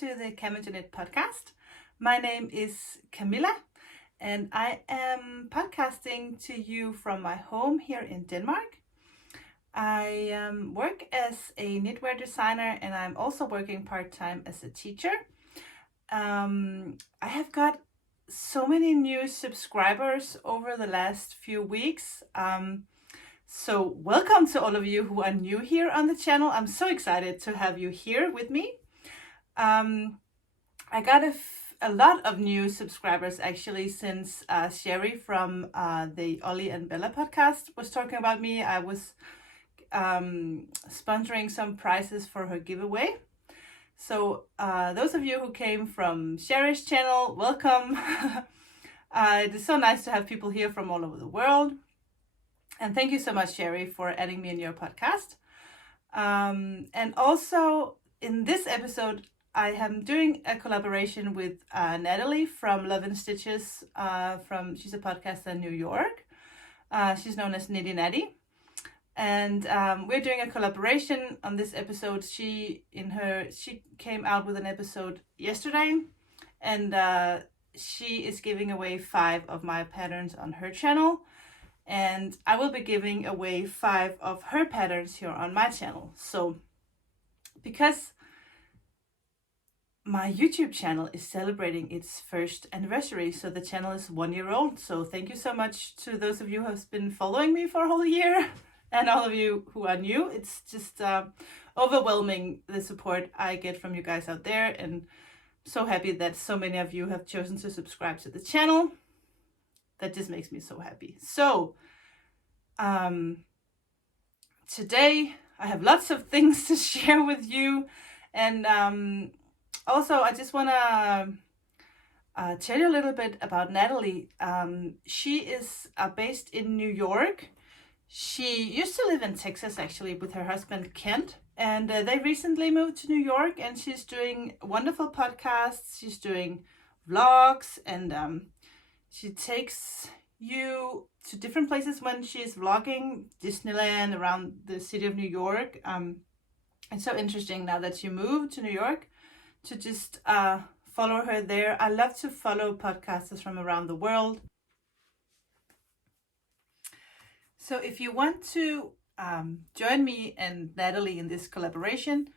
to the CamijoKnit podcast. My name is Camilla, and I am podcasting to you from my home here in Denmark. I work as a knitwear designer, and I'm also working part-time as a teacher. I have got so many new subscribers over the last few weeks. So welcome to all of you who are new here on the channel. I'm so excited to have you here with me. I got a lot of new subscribers actually since Sherry from the Ollie and Bella podcast was talking about me. I was sponsoring some prizes for her giveaway. So those of you who came from Sherry's channel, welcome. It is so nice to have people here from all over the world. And thank you so much, Sherry, for adding me in your podcast. And also in this episode, I am doing a collaboration with Natalie from Love and Stitches. She's a podcaster in New York. She's known as Knitty Natty. And we're doing a collaboration on this episode. She came out with an episode yesterday, and she is giving away 5 of my patterns on her channel. And I will be giving away 5 of her patterns here on my channel. So because my YouTube channel is celebrating its first anniversary, so the channel is 1 year old. So thank you so much to those of you who have been following me for a whole year, and all of you who are new. It's just overwhelming, the support I get from you guys out there, and I'm so happy that so many of you have chosen to subscribe to the channel. That just makes me so happy. So today I have lots of things to share with you, and also I just want to tell you a little bit about Natalie. She is based in New York. She used to live in Texas actually with her husband Kent, and they recently moved to New York, and she's doing wonderful podcasts. She's doing vlogs, and she takes you to different places when she's vlogging, Disneyland, around the city of New York. It's so interesting now that she moved to New York to just follow her there. I love to follow podcasters from around the world. So if you want to join me and Natalie in this collaboration,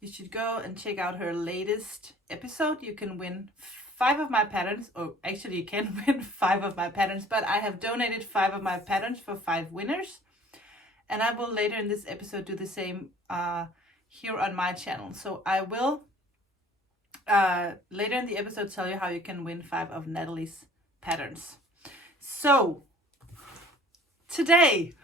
you should go and check out her latest episode. You can win 5 of my patterns, or actually you can win 5 of my patterns, but I have donated 5 of my patterns for 5 winners. And I will later in this episode do the same here on my channel. So I will later in the episode tell you how you can win 5 of Natalie's patterns. So today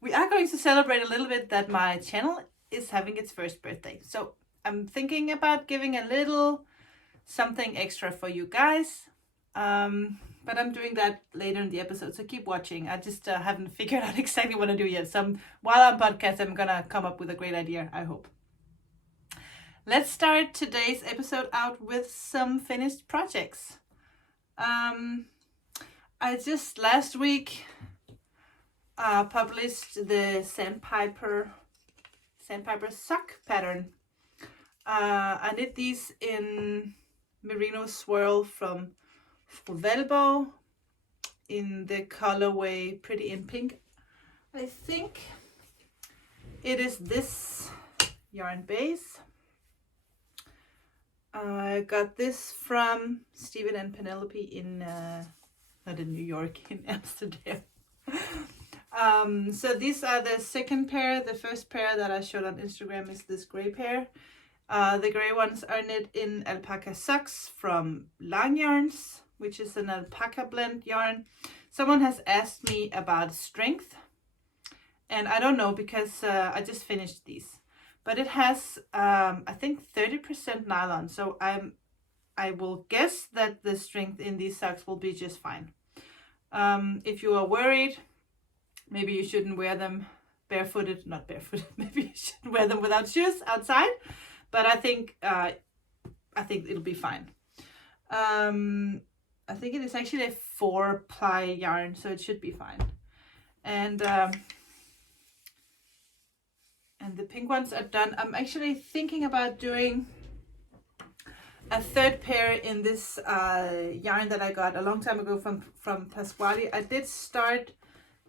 we are going to celebrate a little bit that my channel is having its first birthday. So I'm thinking about giving a little something extra for you guys, but I'm doing that later in the episode, so keep watching. I just haven't figured out exactly what to do yet. So while I'm podcasting, I'm gonna come up with a great idea, I hope. Let's start today's episode out with some finished projects. I just last week published the Sandpiper Sock pattern. I knit these in merino swirl from Ravelry in the colorway Pretty in Pink. I think it is this yarn base. I got this from Stephen and Penelope in not in New York, in Amsterdam. So these are the second pair. The first pair that I showed on Instagram is this gray pair. The gray ones are knit in alpaca socks from Long Yarns, which is an alpaca blend yarn. Someone has asked me about strength, and I don't know because I just finished these. But it has, I think, 30% nylon, so I will guess that the strength in these socks will be just fine. If you are worried, maybe you shouldn't wear them barefooted, not barefooted. Maybe you should wear them without shoes outside. But I think it'll be fine. I think it is actually a 4-ply yarn, so it should be fine. And the pink ones are done. I'm actually thinking about doing a third pair in this yarn that I got a long time ago from Pasquale. I did start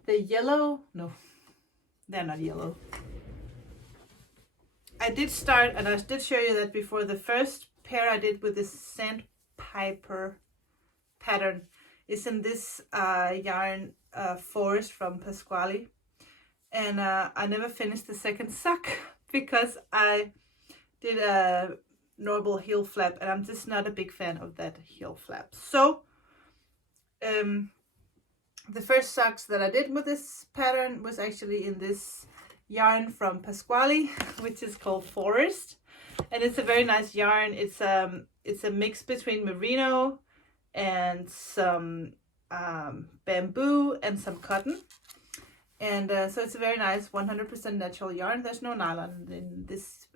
the yellow, no, they're not yellow. I did start, and I did show you that before, the first pair I did with this Sandpiper pattern is in this yarn Forest from Pasquale. And I never finished the second sock because I did a normal heel flap, and I'm just not a big fan of that heel flap. So the first socks that I did with this pattern was actually in this yarn from Pasquale, which is called Forest, and it's a very nice yarn. It's a mix between merino and some bamboo and some cotton, and so it's a very nice 100% natural yarn. There's no nylon in this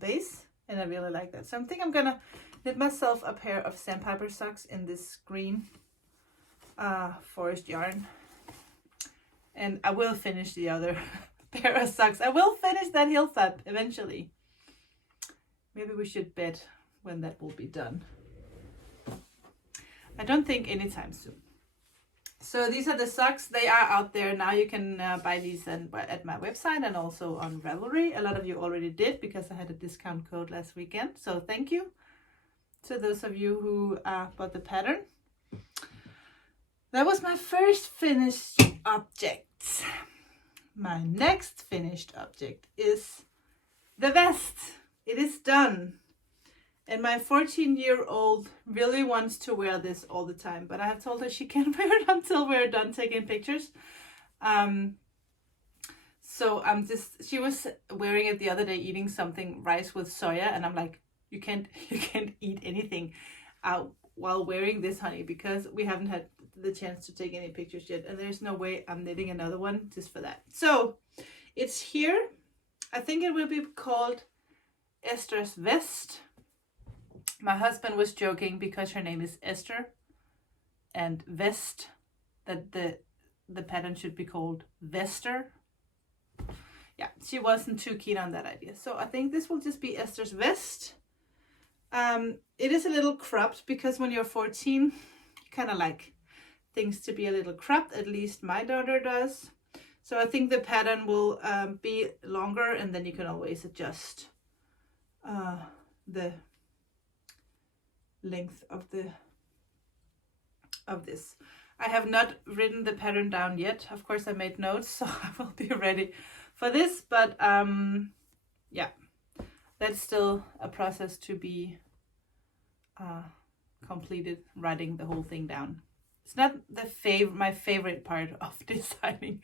base, and I really like that. So I think I'm gonna knit myself a pair of Sandpiper socks in this green forest yarn, and I will finish the other pair of socks. I will finish that heel flap eventually. Maybe we should bet when that will be done. I don't think anytime soon. So these are the socks. They are out there now. You can buy these at my website and also on Ravelry. A lot of you already did because I had a discount code last weekend. So thank you to those of you who bought the pattern. That was my first finished object. My next finished object is the vest. It is done. And my 14-year-old really wants to wear this all the time, but I have told her she can't wear it until we're done taking pictures. So she was wearing it the other day, eating something, rice with soya, and I'm like, you can't eat anything while wearing this, honey, because we haven't had the chance to take any pictures yet, and there's no way I'm knitting another one just for that. So it's here. I think it will be called Esthers Vest. My husband was joking because her name is Esther and Vest, that the pattern should be called Vester. Yeah, she wasn't too keen on that idea. So I think this will just be Esthers Vest. It is a little cropped because when you're 14, you kind of like things to be a little cropped. At least my daughter does. So I think the pattern will be longer, and then you can always adjust the length of this. I have not written the pattern down yet. Of course, I made notes, so I will be ready for this, but yeah, that's still a process to be completed, writing the whole thing down. It's not my favorite part of designing.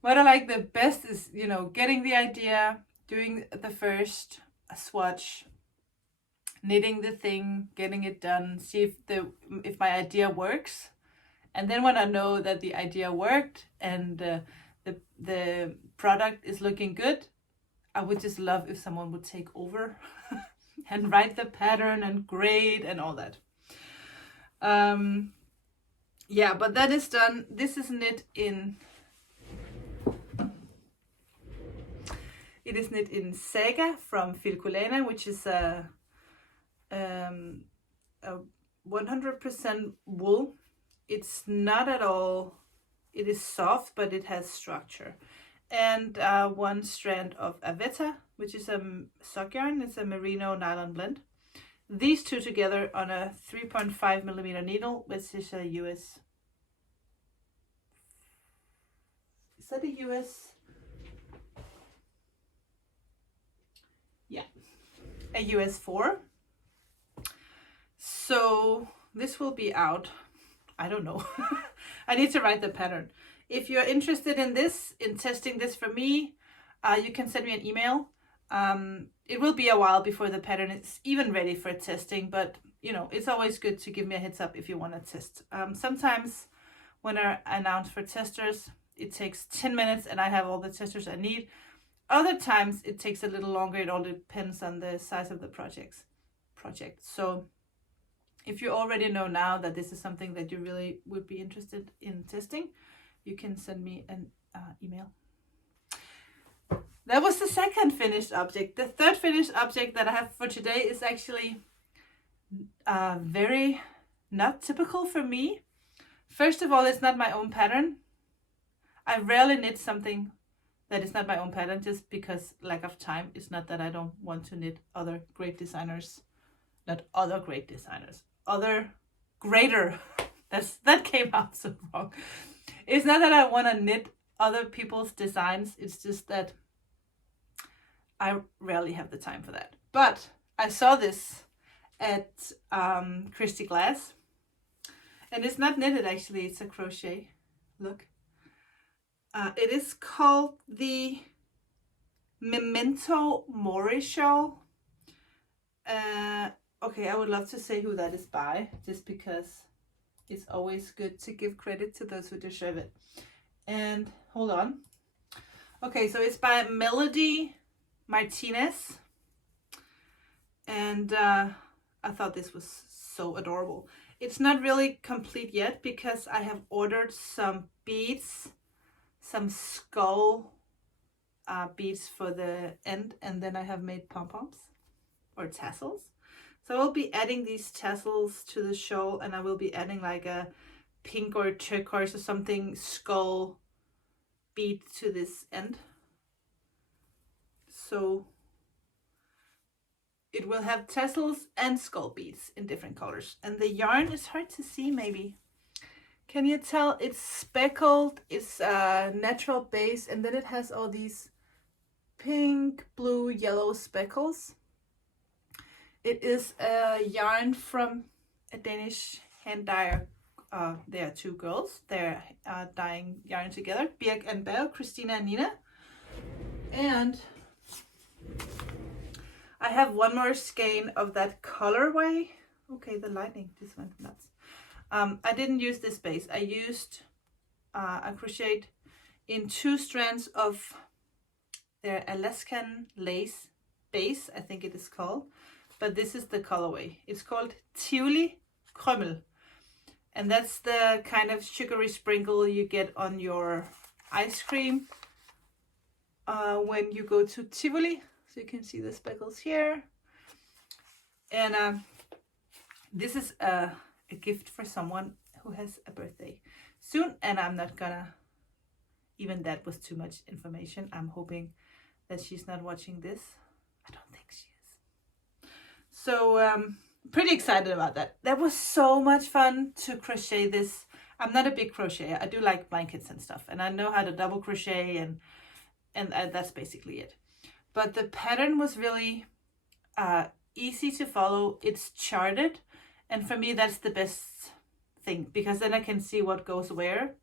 What I like the best is, you know, getting the idea, doing the first swatch, knitting the thing, getting it done, see if my idea works, and then when I know that the idea worked and the product is looking good, I would just love if someone would take over and write the pattern and grade and all that. Yeah, but that is done. This is knit in. It is knit in Saga from Filcolana, which is a 100% wool. It's not at all, it is soft, but it has structure. And one strand of Avetta, which is a sock yarn. It's a merino nylon blend. These two together on a 3.5 millimeter needle, which is a US. Is that a US? Yeah, a US 4. So this will be out, I don't know. I need to write the pattern. If you're interested in this, in testing this for me, you can send me an email. It will be a while before the pattern is even ready for testing, but you know, it's always good to give me a heads up if you want to test. Sometimes when I announce for testers, it takes 10 minutes and I have all the testers I need. Other times it takes a little longer. It all depends on the size of the project. So if you already know now that this is something that you really would be interested in testing, you can send me an email. That was the second finished object. The third finished object that I have for today is actually very not typical for me. First of all, it's not my own pattern. I rarely knit something that is not my own pattern just because lack of time. It's not that I don't want to knit other great designers. Not other great designers. Other greater. That came out so wrong. It's not that I want to knit other people's designs. It's just that I rarely have the time for that. But I saw this at Christy Glass. And it's not knitted actually, it's a crochet. Look. It is called the Memento Mori shawl. Okay, I would love to say who that is by, just because it's always good to give credit to those who deserve it. And hold on. Okay, so it's by Melody Martinez. And I thought this was so adorable. It's not really complete yet because I have ordered some beads, some skull beads for the end, and then I have made pom-poms or tassels. So I'll be adding these tassels to the shawl, and I will be adding like a pink or turquoise or something skull bead to this end. So it will have tassels and skull beads in different colors. And the yarn is hard to see maybe. Can you tell? It's speckled, it's a natural base, and then it has all these pink, blue, yellow speckles. It is a yarn from a Danish hand dyer. There are two girls. They're dyeing yarn together, Birk and Belle, Christina and Nina. And I have one more skein of that colorway. Okay, the lightning just went nuts. I didn't use this base. I used, I crocheted in 2 strands of their Alaskan lace base, I think it is called. But this is the colorway. It's called Tivoli Krømmel. And that's the kind of sugary sprinkle you get on your ice cream when you go to Tivoli. So you can see the speckles here. And this is a gift for someone who has a birthday soon. And I'm not gonna, even that was too much information. I'm hoping that she's not watching this. I don't think she is. So pretty excited about that. That was so much fun to crochet this. I'm not a big crocheter. I do like blankets and stuff, and I know how to double crochet, and that's basically it. But the pattern was really easy to follow. It's charted, and for me that's the best thing, because then I can see what goes where.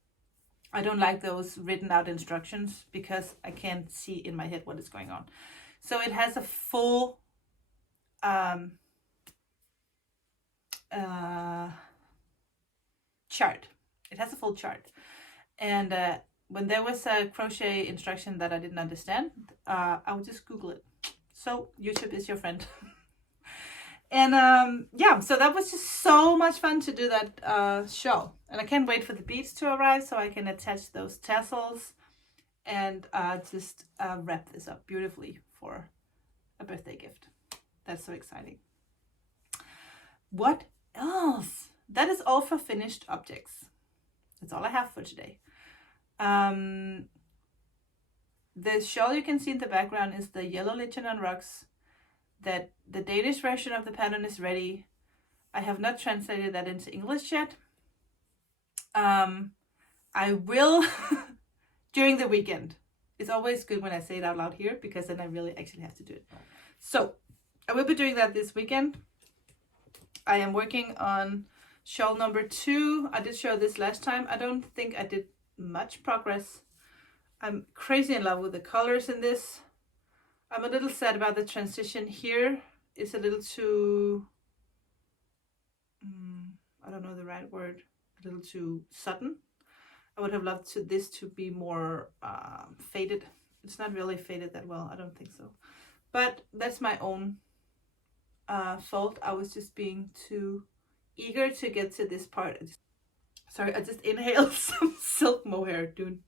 I don't like those written out instructions because I can't see in my head what is going on. So it has a full chart. It has a full chart. And when there was a crochet instruction that I didn't understand, I would just Google it. So YouTube is your friend. And yeah, so that was just so much fun to do that shawl. And I can't wait for the beads to arrive so I can attach those tassels and just wrap this up beautifully for a birthday gift. That's so exciting. What else? That is all for finished objects. That's all I have for today. The shawl you can see in the background is the yellow lichen on rocks. That the Danish version of the pattern is ready. I have not translated that into English yet. I will during the weekend. It's always good when I say it out loud here, because then I really actually have to do it. So I will be doing that this weekend. I am working on shawl number 2. I did show this last time. I don't think I did much progress. I'm crazy in love with the colors in this. I'm a little sad about the transition here. It's a little too, I don't know the right word, a little too sudden. I would have loved this to be more faded. It's not really faded that well, I don't think so. But that's my own fault. I was just being too eager to get to this part. Sorry, I just inhaled some silk mohair. Don't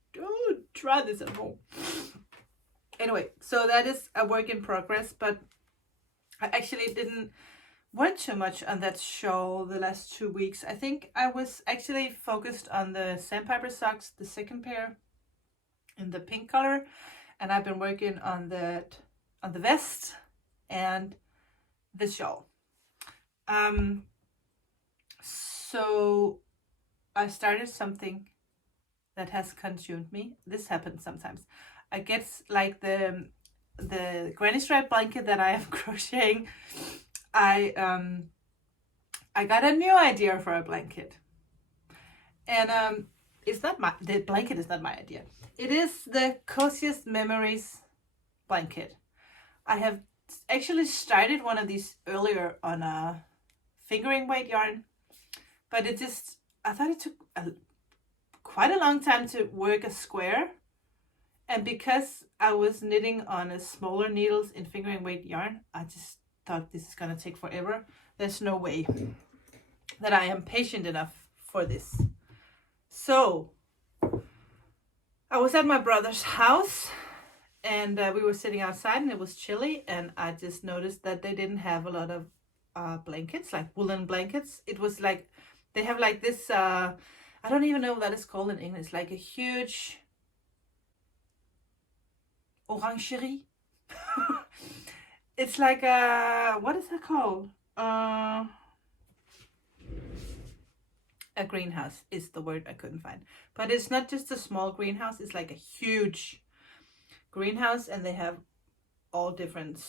try this at home. Anyway, so that is a work in progress, but I actually didn't weren't too much on that shawl the last 2 weeks. I think I was actually focused on the Sandpiper Socks, the second pair in the pink color, and I've been working on the vest and the shawl. So I started something that has consumed me. This happens sometimes. I get like the granny stripe blanket that I am crocheting. I got a new idea for a blanket, and the blanket is not my idea. It is the Coziest Memories blanket. I have actually started one of these earlier on a fingering weight yarn, but I thought it took quite a long time to work a square, and because I was knitting on a smaller needles in fingering weight yarn, I just thought this is gonna take forever. There's no way that I am patient enough for this. So I was at my brother's house, and we were sitting outside, and it was chilly, and I just noticed that they didn't have a lot of blankets, like woolen blankets. It was like they have like this I don't even know what that is called in English, like a huge orangerie. It's like what is that called? A greenhouse is the word I couldn't find. But it's not just a small greenhouse, it's like a huge greenhouse, and they have all different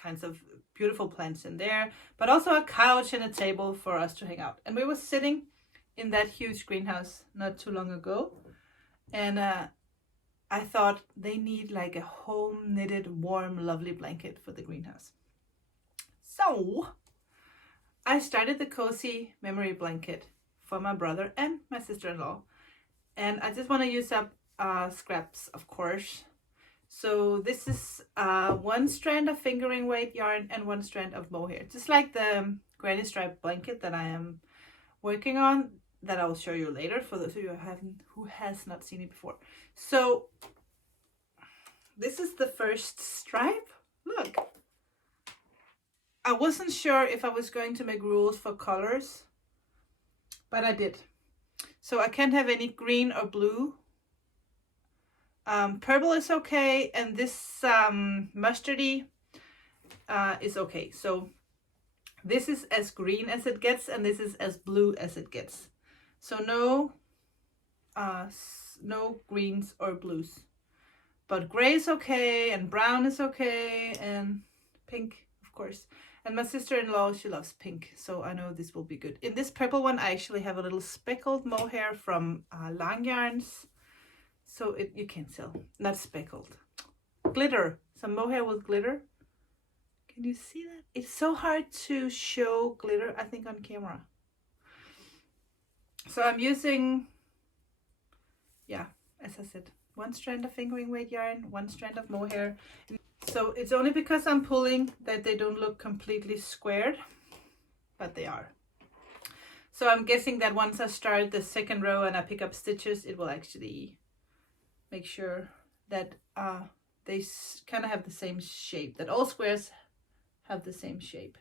kinds of beautiful plants in there, but also a couch and a table for us to hang out. And we were sitting in that huge greenhouse not too long ago, and I thought they need like a home knitted, warm, lovely blanket for the greenhouse. So I started the Cozy Memory blanket for my brother and my sister-in-law, and I just want to use up scraps, of course. So this is one strand of fingering weight yarn and one strand of mohair, just like the granny stripe blanket that I am working on, that I will show you later for those of you who has not seen it before. So this is the first stripe. Look, I wasn't sure if I was going to make rules for colors, but I did. So I can't have any green or blue. Purple is okay, and this mustardy is okay. So this is as green as it gets, and this is as blue as it gets. So no greens or blues, but gray is okay, and brown is okay, and pink, of course. And my sister-in-law, she loves pink, so I know this will be good. In this purple one, I actually have a little speckled mohair from Long Yarns. So you can't tell, not speckled. Glitter, some mohair with glitter. Can you see that? It's so hard to show glitter, I think, on camera. So I'm using, yeah, as I said, one strand of fingering weight yarn, one strand of mohair. So it's only because I'm pulling that they don't look completely squared, but they are. So I'm guessing that once I start the second row and I pick up stitches, it will actually make sure that they kind of have the same shape, that all squares have the same shape.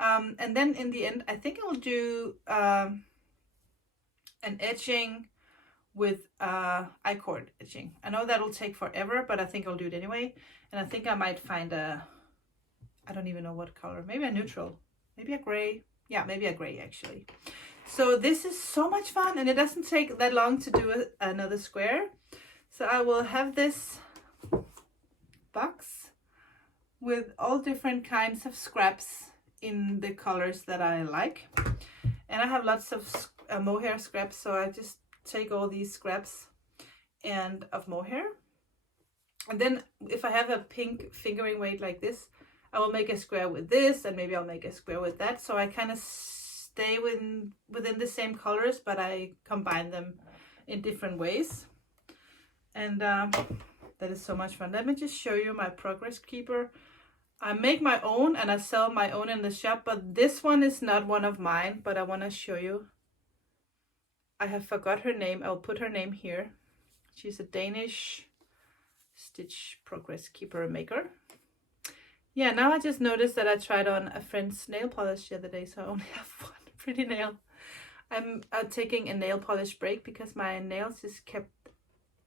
And then in the end, I think I'll do an edging with I-cord edging. I know that'll take forever, but I think I'll do it anyway. And I think I might find I don't even know what color, maybe a neutral, maybe a gray. Yeah, maybe a gray actually. So this is so much fun, and it doesn't take that long to do another square. So I will have this box with all different kinds of scraps in the colors that I like. And I have lots of mohair scraps, so I just take all these scraps and of mohair. And then if I have a pink fingering weight like this, I will make a square with this, and maybe I'll make a square with that. So I kind of stay within the same colors, but I combine them in different ways. And that is so much fun. Let me just show you my progress keeper. I make my own and I sell my own in the shop, but this one is not one of mine, but I want to show you. I have forgot her name. I'll put her name here. She's a Danish stitch progress keeper maker. Yeah, now I just noticed that I tried on a friend's nail polish the other day, so I only have one pretty nail. I'm taking a nail polish break because my nails just kept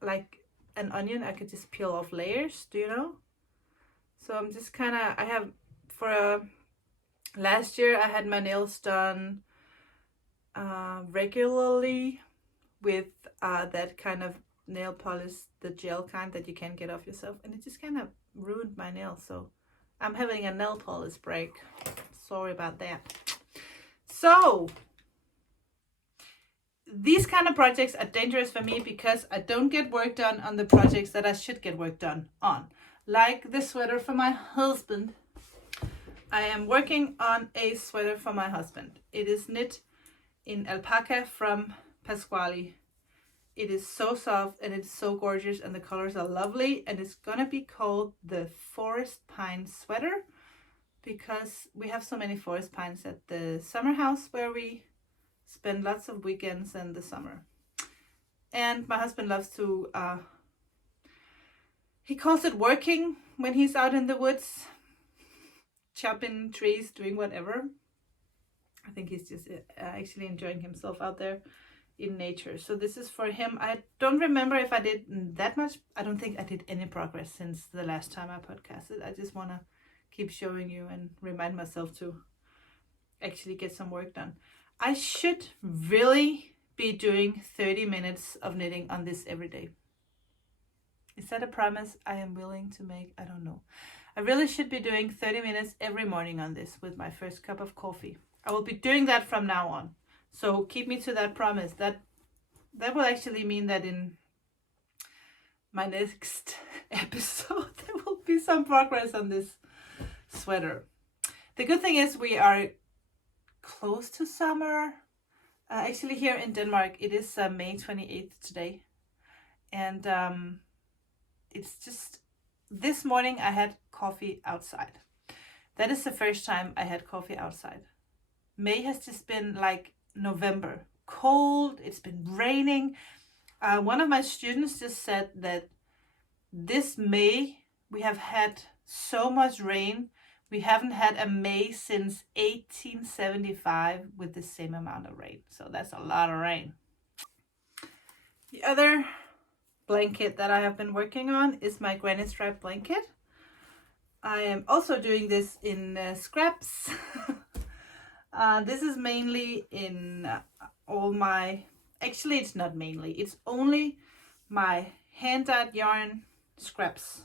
like an onion. I could just peel off layers, do you know? So I'm just kind of, I have, for last year I had my nails done regularly with that kind of nail polish, the gel kind that you can't get off yourself, and it just kind of ruined my nails. So I'm having a nail polish break. Sorry about that. So these kind of projects are dangerous for me because I don't get work done on the projects that I should get work done on. Like the sweater for my husband. I am working on a sweater for my husband. It is knit in alpaca from Pasquale. It is so soft and it's so gorgeous and the colors are lovely, and it's gonna be called the Forest Pine Sweater because we have so many forest pines at the summer house where we spend lots of weekends in the summer. And my husband loves to, he calls it working when he's out in the woods, chopping trees, doing whatever. I think he's just actually enjoying himself out there in nature. So this is for him. I don't remember if I did that much. I don't think I did any progress since the last time I podcasted. I just want to keep showing you and remind myself to actually get some work done. I should really be doing 30 minutes of knitting on this every day. Is that a promise I am willing to make? I don't know. I really should be doing 30 minutes every morning on this with my first cup of coffee. I will be doing that from now on. So keep me to that promise. That will actually mean that in my next episode there will be some progress on this sweater. The good thing is we are close to summer. Actually here in Denmark it is May 28th today, and it's just this morning I had coffee outside. That is the first time I had coffee outside. May has just been like November, cold, it's been raining. One of my students just said that this May we have had so much rain. We haven't had a May since 1875 with the same amount of rain. So that's a lot of rain. The other blanket that I have been working on is my granny strap blanket. I am also doing this in scraps. This is mainly in all my, actually it's not mainly, it's only my hand-dyed yarn scraps.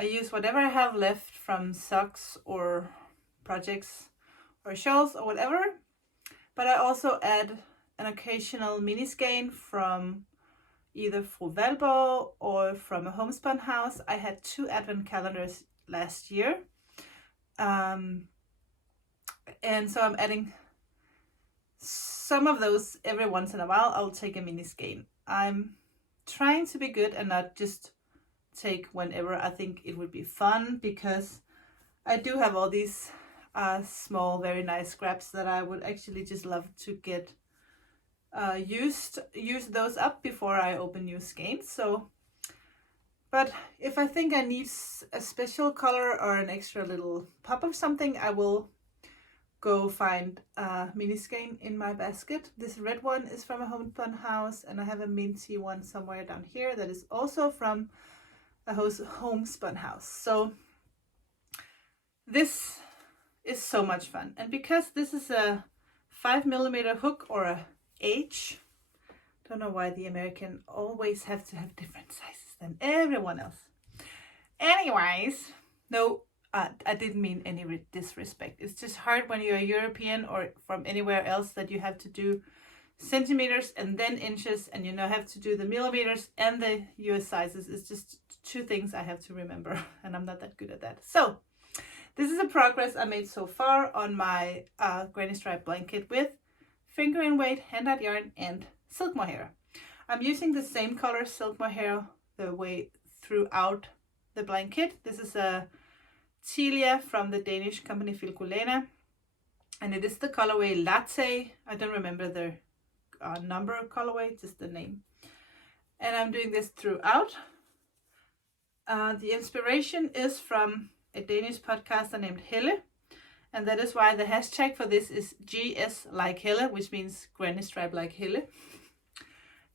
I use whatever I have left from socks or projects or shawls or whatever, but I also add an occasional mini skein from either Fru Valborg or from a homespun house. I had 2 advent calendars last year, and so I'm adding some of those every once in a while. I'll take a mini skein. I'm trying to be good and not just take whenever I think it would be fun, because I do have all these small very nice scraps that I would actually just love to get use those up before I open new skeins. So, but if I think I need a special color or an extra little pop of something, I will go find a mini skein in my basket. This red one is from a homespun house, and I have a minty one somewhere down here that is also from a homespun house. So this is so much fun, and because this is a 5mm hook or a H, don't know why the American always have to have different sizes than everyone else. Anyways, no, I didn't mean any disrespect. It's just hard when you're a European or from anywhere else that you have to do centimeters and then inches, and you now have to do the millimeters and the US sizes. It's just 2 things I have to remember, and I'm not that good at that. So this is the progress I made so far on my granny stripe blanket with finger and weight, hand-dyed yarn, and silk mohair. I'm using the same color silk mohair the way throughout the blanket. This is a Tilia from the Danish company Filcolena, and it is the colorway Latte. I don't remember the number of colorway, just the name. And I'm doing this throughout. The inspiration is from a Danish podcaster named Helle, and that is why the hashtag for this is GS like Helle, which means granny stripe like Helle.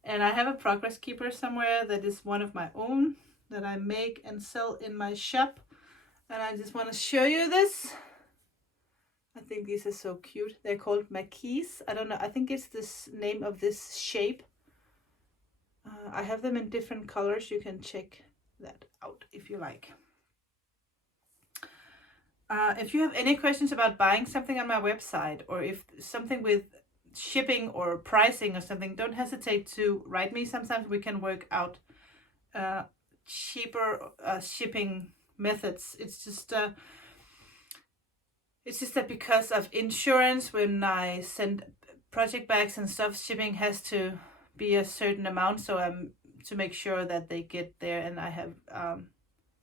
And I have a progress keeper somewhere that is one of my own that I make and sell in my shop. And I just want to show you this. I think these are so cute. They're called maquis. I don't know. I think it's this name of this shape. I have them in different colors. You can check that out if you like. If you have any questions about buying something on my website, or if something with shipping or pricing or something, don't hesitate to write me. Sometimes we can work out cheaper shipping methods. It's just that because of insurance, when I send project bags and stuff, shipping has to be a certain amount, so I'm to make sure that they get there, and I have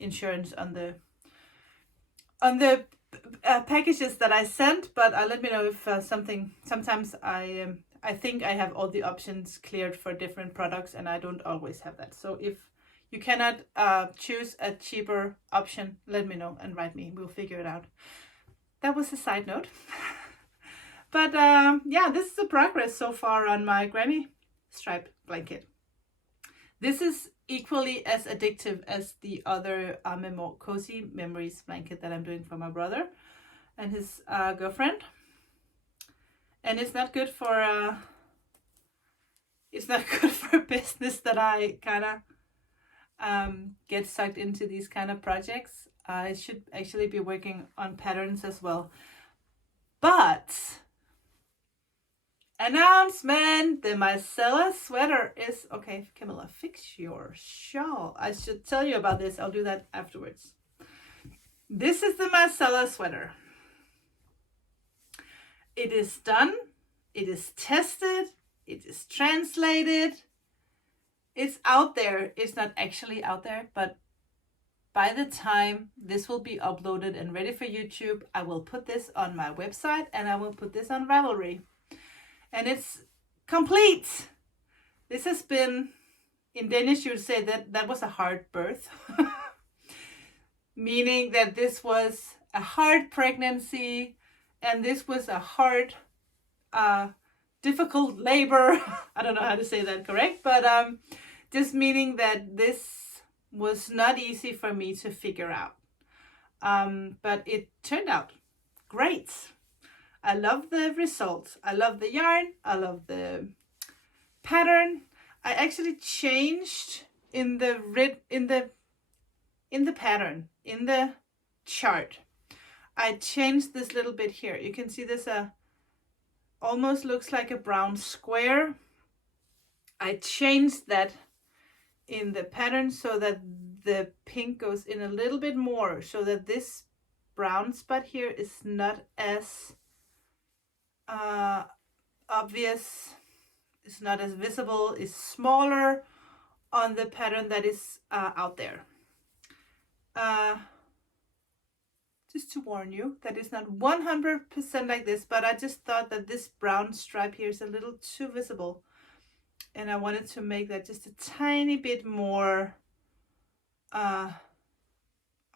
insurance on the packages that I sent. But let me know if sometimes I think I have all the options cleared for different products, and I don't always have that. So if you cannot choose a cheaper option, let me know and write me. We'll figure it out. That was a side note. But yeah, this is the progress so far on my granny stripe blanket. This is equally as addictive as the other Cozy Memories blanket that I'm doing for my brother and his girlfriend. And it's not good for business that I kind of get sucked into these kind of projects. I should actually be working on patterns as well. But announcement, the Myrcella sweater is okay. Camilla, fix your shawl. I should tell you about this. I'll do that afterwards. This is the Myrcella sweater. It is done. It is tested. It is translated. It's out there. It's not actually out there, but by the time this will be uploaded and ready for YouTube, I will put this on my website and I will put this on Ravelry. And it's complete. This has been, in Danish you would say that was a hard birth. Meaning that this was a hard pregnancy and this was a hard, difficult labor. I don't know how to say that correct, but just meaning that this was not easy for me to figure out. But it turned out great. I love the results. I love the yarn. I love the pattern. I actually changed in the pattern, in the chart. I changed this little bit here. You can see this almost looks like a brown square. I changed that in the pattern so that the pink goes in a little bit more, so that this brown spot here is not as obvious, it's not as visible, it's smaller on the pattern that is out there. Just to warn you that it's not 100% like this, but I just thought that this brown stripe here is a little too visible, and I wanted to make that just a tiny bit more. I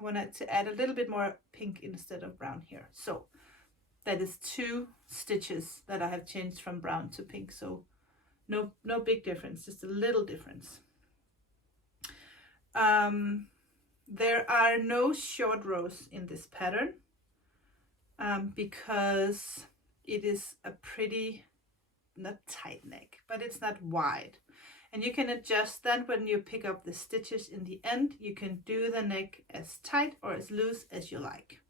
wanted to add a little bit more pink instead of brown here. So that is 2 stitches that I have changed from brown to pink. So no big difference, just a little difference. There are no short rows in this pattern because it is a pretty, not tight neck, but it's not wide. And you can adjust that when you pick up the stitches in the end. You can do the neck as tight or as loose as you like.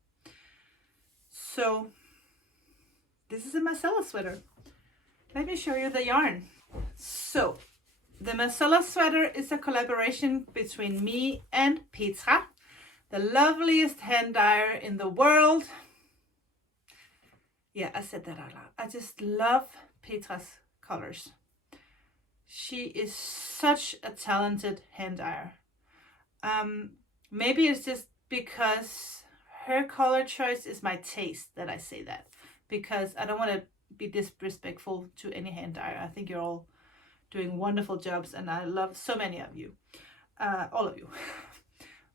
So this is a Myrcella sweater. Let me show you the yarn. So the Myrcella sweater is a collaboration between me and Petra, the loveliest hand dyer in the world. Yeah, I said that out loud. I just love Petra's colors. She is such a talented hand dyer. Maybe it's just because her color choice is my taste that I say that, because I don't want to be disrespectful to any hand dyer. I think you're all doing wonderful jobs and I love so many of you, all of you.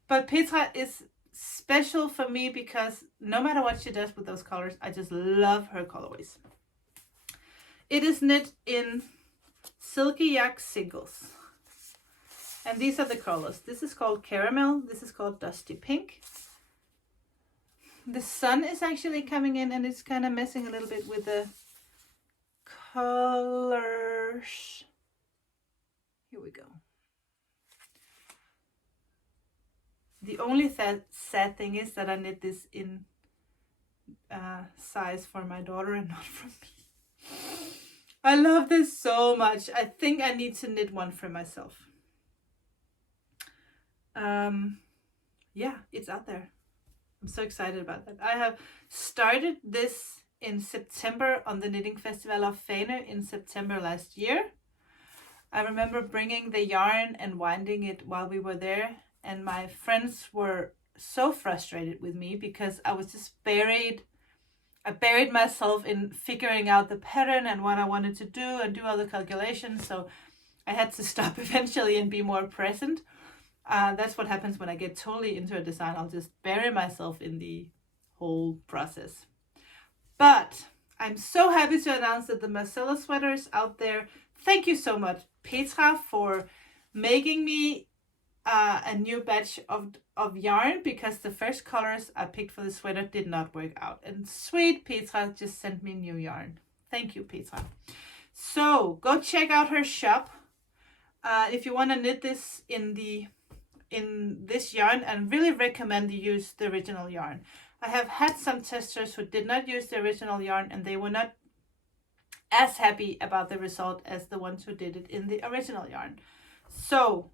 But Petra is special for me because no matter what she does with those colors, I just love her colorways. It is knit in Silky Yak singles. And these are the colors. This is called Caramel. This is called Dusty Pink. The sun is actually coming in and it's kind of messing a little bit with the colors. Here we go. The only sad thing is that I knit this in size for my daughter and not for me. I love this so much. I think I need to knit one for myself. Yeah, it's out there. I'm so excited about that. I have started this in September on the Knitting Festival of Fane in September last year. I remember bringing the yarn and winding it while we were there, and my friends were so frustrated with me because I was just buried. I buried myself in figuring out the pattern and what I wanted to do and do all the calculations, so I had to stop eventually and be more present. That's what happens when I get totally into a design. I'll just bury myself in the whole process. But I'm so happy to announce that the Myrcella Sweater is out there. Thank you so much, Petra, for making me a new batch of yarn, because the first colors I picked for the sweater did not work out. And sweet Petra just sent me new yarn. Thank you, Petra. So go check out her shop if you want to knit this in this yarn, and really recommend you use the original yarn. I have had some testers who did not use the original yarn and they were not as happy about the result as the ones who did it in the original yarn. So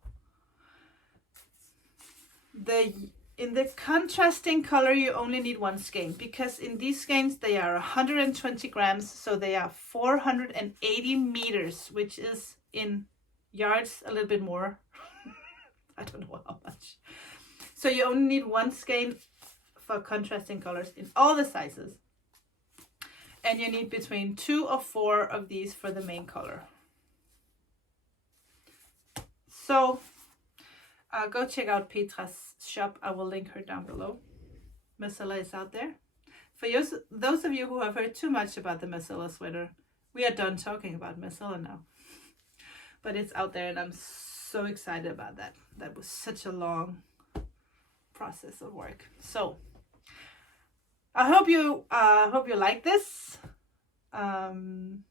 in the contrasting color you only need one skein, because in these skeins they are 120 grams, so they are 480 meters, which is in yards a little bit more. I don't know how much. So you only need one skein for contrasting colors in all the sizes. And you need between 2 or 4 of these for the main color. So go check out Petra's shop. I will link her down below. Myrcella is out there. For those of you who have heard too much about the Myrcella sweater, we are done talking about Myrcella now. But it's out there and I'm so excited about that. That was such a long process of work. So I hope you like this, and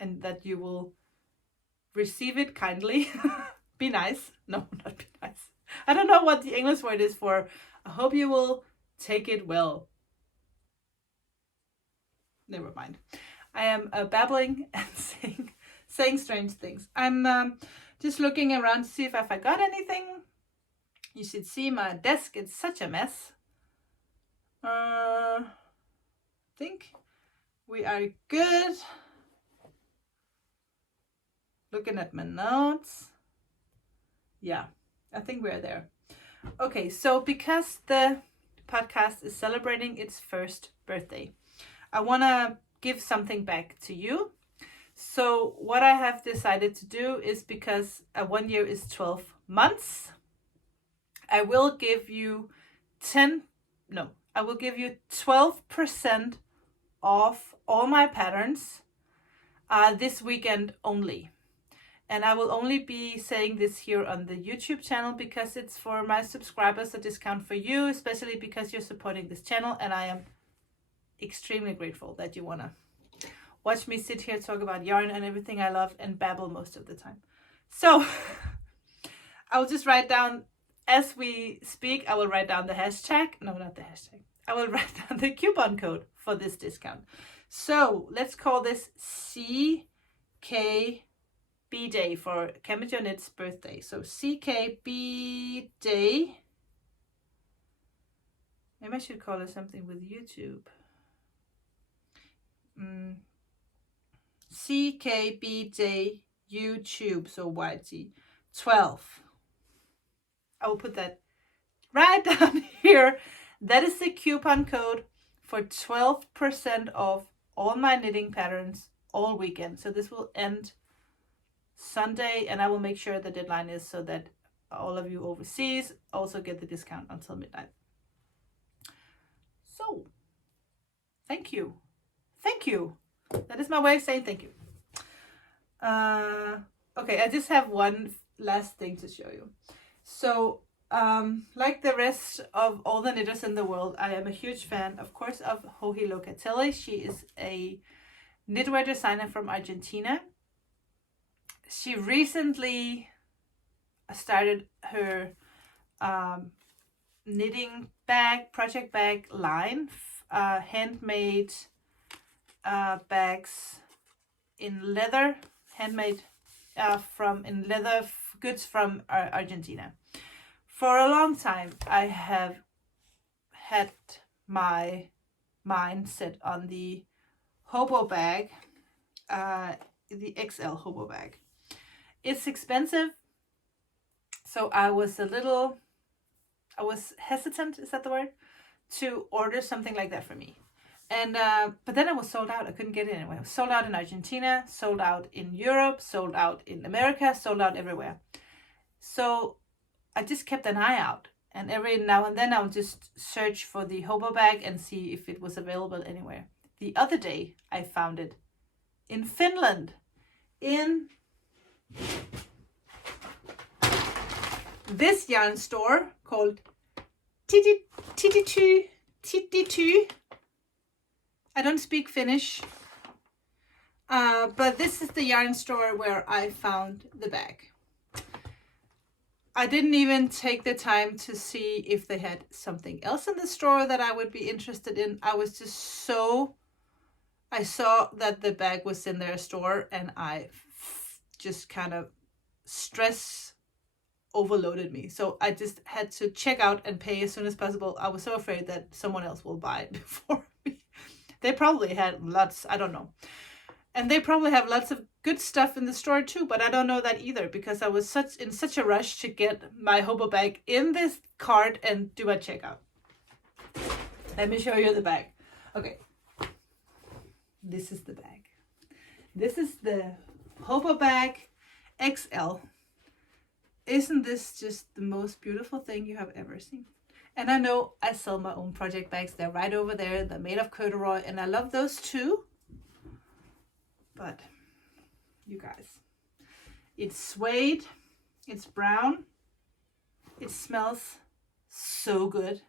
that you will receive it kindly. Be nice. No, not be nice. I don't know what the English word is for. I hope you will take it well. Never mind. I am babbling and saying strange things. I'm just looking around to see if I forgot anything. You should see my desk. It's such a mess. I think we are good. Looking at my notes. Yeah, I think we're there. Okay, so because the podcast is celebrating its first birthday, I want to give something back to you. So what I have decided to do is, because 1 year is 12 months, I will give you 12% off all my patterns this weekend only. And I will only be saying this here on the YouTube channel because it's for my subscribers, a discount for you, especially because you're supporting this channel. And I am extremely grateful that you want to watch me sit here, talk about yarn and everything I love, and babble most of the time. So I will just write down, as we speak, I will write down the hashtag. No, not the hashtag. I will write down the coupon code for this discount. So let's call this CKB Day for CamijoKnit's birthday. So CKB Day. Maybe I should call it something with YouTube. CKB Day YouTube, so YT 12. I will put that right down here. That is the coupon code for 12% off all my knitting patterns all weekend. So this will end Sunday, and I will make sure the deadline is so that all of you overseas also get the discount until midnight. So, thank you. Thank you. That is my way of saying thank you. Okay, I just have one last thing to show you. So, like the rest of all the knitters in the world, I am a huge fan, of course, of Joji Locatelli. She is a knitwear designer from Argentina. She recently started her knitting bag, project bag line, handmade bags in leather, handmade in leather goods from Argentina. For a long time, I have had my mind set on the hobo bag, the XL hobo bag. It's expensive, so I was hesitant, is that the word, to order something like that for me. And but then it was sold out. I couldn't get it anyway. It was sold out in Argentina, sold out in Europe, sold out in America, sold out everywhere. So I just kept an eye out, and every now and then I'll just search for the hobo bag and see if it was available anywhere. The other day I found it in Finland, in this yarn store called Titty. I don't speak Finnish, but this is the yarn store where I found the bag. I didn't even take the time to see if they had something else in the store that I would be interested in. I was just I saw that the bag was in their store, and I just kind of stress overloaded me. So I just had to check out and pay as soon as possible. I was so afraid that someone else will buy it before me. They probably had lots, I don't know. And they probably have lots of good stuff in the store too, but I don't know that either, because I was in such a rush to get my hobo bag in this cart and do a checkout. Let me show you the bag. Okay. This is the bag. This is the hobo bag XL. Isn't this just the most beautiful thing you have ever seen? And I know I sell my own project bags. They're right over there. They're made of corduroy, and I love those too. But you guys, it's suede, it's brown, it smells so good.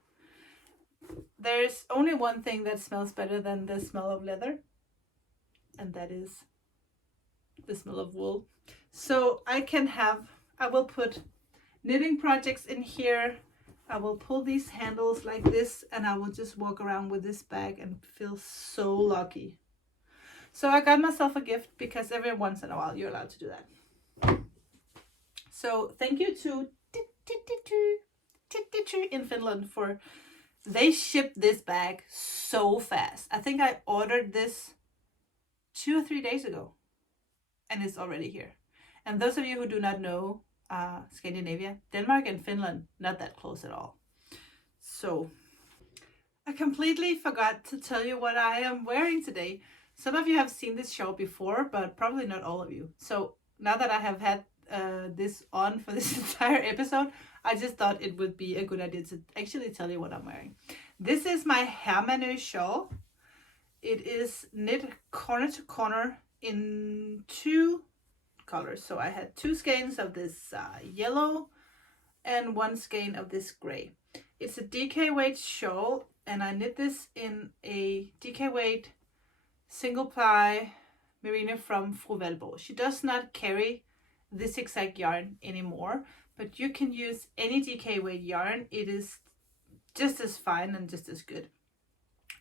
There's only one thing that smells better than the smell of leather, and that is the smell of wool. So I will put knitting projects in here. I will pull these handles like this, and I will just walk around with this bag and feel so lucky. So I got myself a gift, because every once in a while you're allowed to do that. So thank you to in Finland they shipped this bag so fast. I think I ordered this 2 or 3 days ago, and it's already here. And those of you who do not know Scandinavia, Denmark and Finland, not that close at all. So I completely forgot to tell you what I am wearing today. Some of you have seen this show before, but probably not all of you. So now that I have had this on for this entire episode, I just thought it would be a good idea to actually tell you what I'm wearing. This is my Hermanø shawl. It is knit corner to corner in 2 colors. So I had 2 skeins of this yellow and 1 skein of this gray. It's a DK weight shawl, and I knit this in a DK weight single ply merino from Fru Valborg. She does not carry this exact yarn anymore, but you can use any DK weight yarn. It is just as fine and just as good.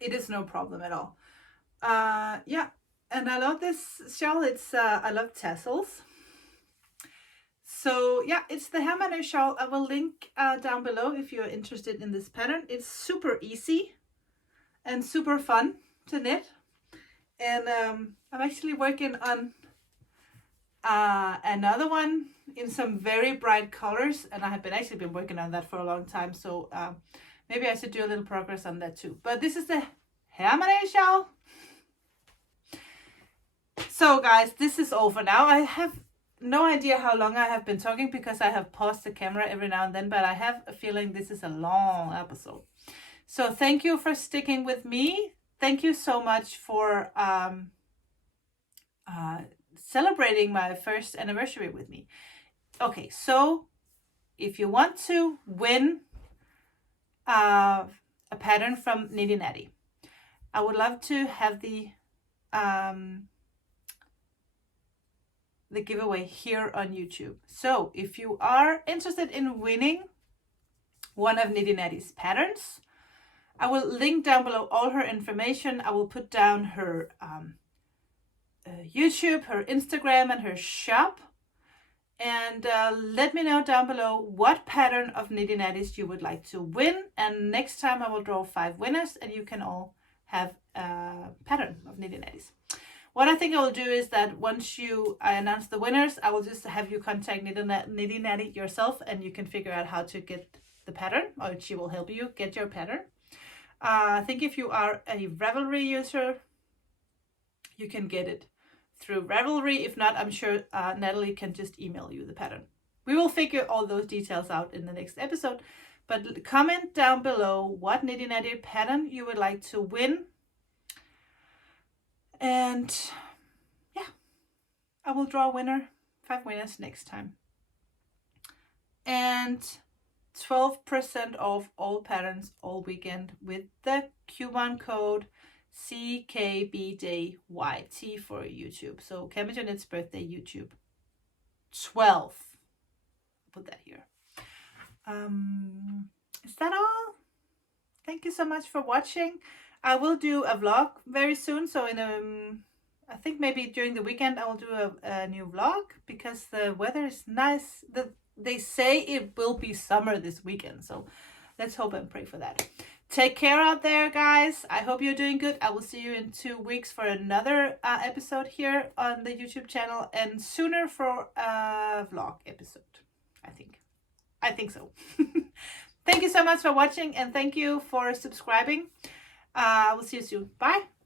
It is no problem at all. Yeah, and I love this shawl. I love tassels. So yeah, it's the Hermanø shawl. I will link down below if you're interested in this pattern. It's super easy and super fun to knit. And I'm actually working on another one in some very bright colors, and I have actually been working on that for a long time, so maybe I should do a little progress on that too. But this is the Hermanø shawl. So guys, this is all for now. I have no idea how long I have been talking because I have paused the camera every now and then, but I have a feeling this is a long episode. So thank you for sticking with me. Thank you so much for celebrating my first anniversary with me. Okay, so if you want to win a pattern from Knitty Natty, I would love to have the giveaway here on YouTube. So if you are interested in winning one of Knitty Natty's patterns, I will link down below all her information. I will put down her YouTube, her Instagram, and her shop. And let me know down below what pattern of Knitty Natty's you would like to win. And next time I will draw 5 winners and you can all have a pattern of Knitty Natty's. What I think I will do is that once I announce the winners, I will just have you contact Knitty Natty yourself and you can figure out how to get the pattern, or she will help you get your pattern. I think if you are a Ravelry user, you can get it through Ravelry. If not, I'm sure Natalie can just email you the pattern. We will figure all those details out in the next episode. But comment down below what Knitty Natty pattern you would like to win. And yeah, I will draw a winner, 5 winners next time. And 12% off all patterns all weekend with the coupon code CKBDayYT for YouTube. So CamijoKnit's birthday YouTube 12. Put that here. Is that all? Thank you so much for watching. I will do a vlog very soon. So I think maybe during the weekend I will do a new vlog because the weather is nice. They say it will be summer this weekend. So let's hope and pray for that. Take care out there, guys. I hope you're doing good. I will see you in 2 weeks for another episode here on the YouTube channel, and sooner for a vlog episode. I think so. Thank you so much for watching, and thank you for subscribing. We'll see you soon. Bye.